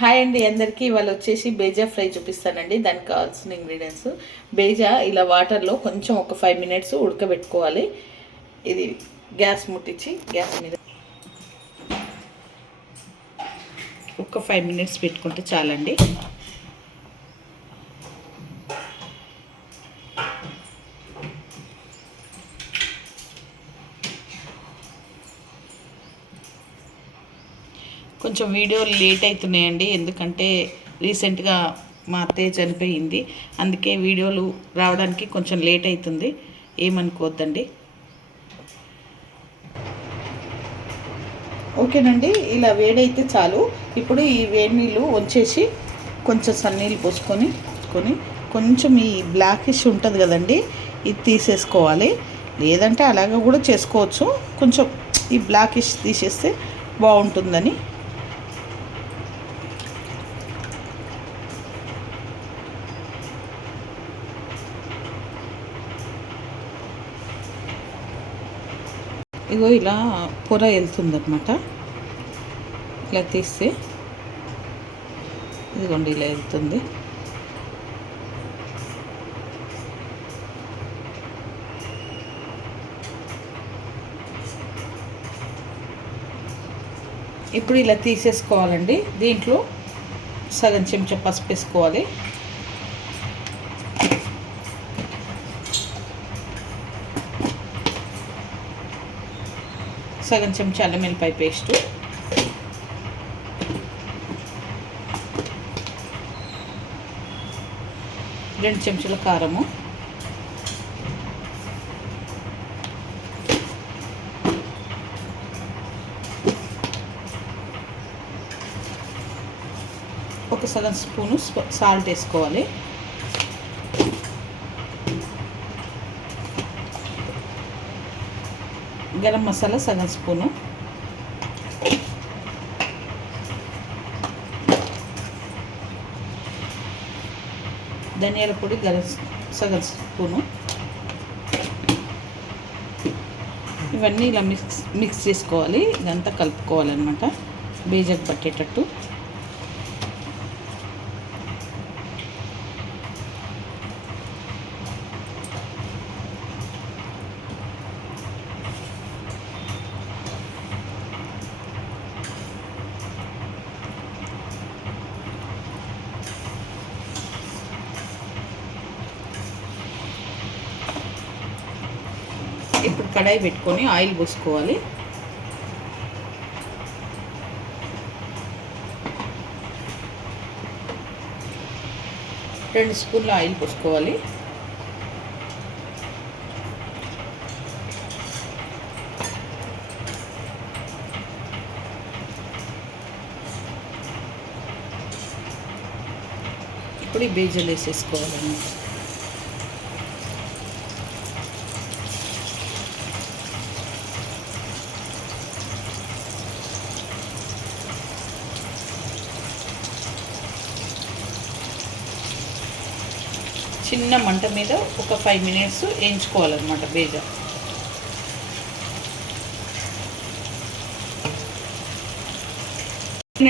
Hi అండి అందరికీ. ఇవాళ వచ్చేసి బేజా ఫ్రై చూపిస్తానండి. దానికి కావాల్సిన ఇంగ్రీడియంట్స్ బేజా ఇలా వాటర్లో కొంచెం ఒక 5 minutes ఉడకబెట్టుకోవాలి. ఇది గ్యాస్ ముట్టించి గ్యాస్ మీద ఒక 5 minutes పెట్టుకుంటే చాలండి. కొంచెం వీడియోలు లేట్ అవుతున్నాయండి, ఎందుకంటే రీసెంట్గా మా అత్తయ్య చనిపోయింది. అందుకే వీడియోలు రావడానికి కొంచెం లేట్ అవుతుంది, ఏమనుకోవద్దండి. ఓకేనండి, ఇలా వేడైతే చాలు. ఇప్పుడు ఈ వేడి నీళ్ళు వంచేసి కొంచెం సన్నీళ్ళు పోసుకొని కొంచెం ఈ బ్లాకిష్ ఉంటుంది కదండి, ఇది తీసేసుకోవాలి. లేదంటే అలాగ కూడా చేసుకోవచ్చు. కొంచెం ఈ బ్లాకిష్ తీసేస్తే బాగుంటుందని. ఇగో ఇలా పొర వెళ్తుందన్నమాట. ఇలా తీస్తే ఇదిగోండి ఇలా వెళ్తుంది. ఇప్పుడు ఇలా తీసేసుకోవాలండి. దీంట్లో సగం చెంచా పసుపు వేసుకోవాలి. సగం చెంచా అల్లం వెల్లిపాయ పేస్టు, రెండు చెంచాల కారము, ఒక సగం స్పూను సాల్ట్ వేసుకోవాలి. గరం మసాలా సగం స్పూను, ధనియాల పొడి సగం స్పూను. ఇవన్నీ ఇలా మిక్స్ చేసుకోవాలి. ఇదంతా కలుపుకోవాలన్నమాట బేజాకు పట్టేటట్టు. ఇప్పుడు కడాయి పెట్టుకొని ఆయిల్ పోసుకోవాలి. రెండు స్పూన్ల ఆయిల్ పోసుకోవాలి. ఇప్పుడు ఈ బేజాలు వేసేసుకోవాలన్నమాట. చిన్న మంట మీద ఒక 5 minutes వేయించుకోవాలన్నమాట బేజా.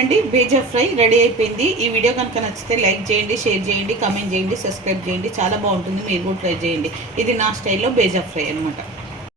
అండి, బేజా ఫ్రై రెడీ అయిపోయింది. ఈ వీడియో కనుక నచ్చితే లైక్ చేయండి, షేర్ చేయండి, కామెంట్ చేయండి, సబ్స్క్రైబ్ చేయండి. చాలా బాగుంటుంది, మీరు కూడా ట్రై చేయండి. ఇది నా స్టైల్లో బేజా ఫ్రై అనమాట.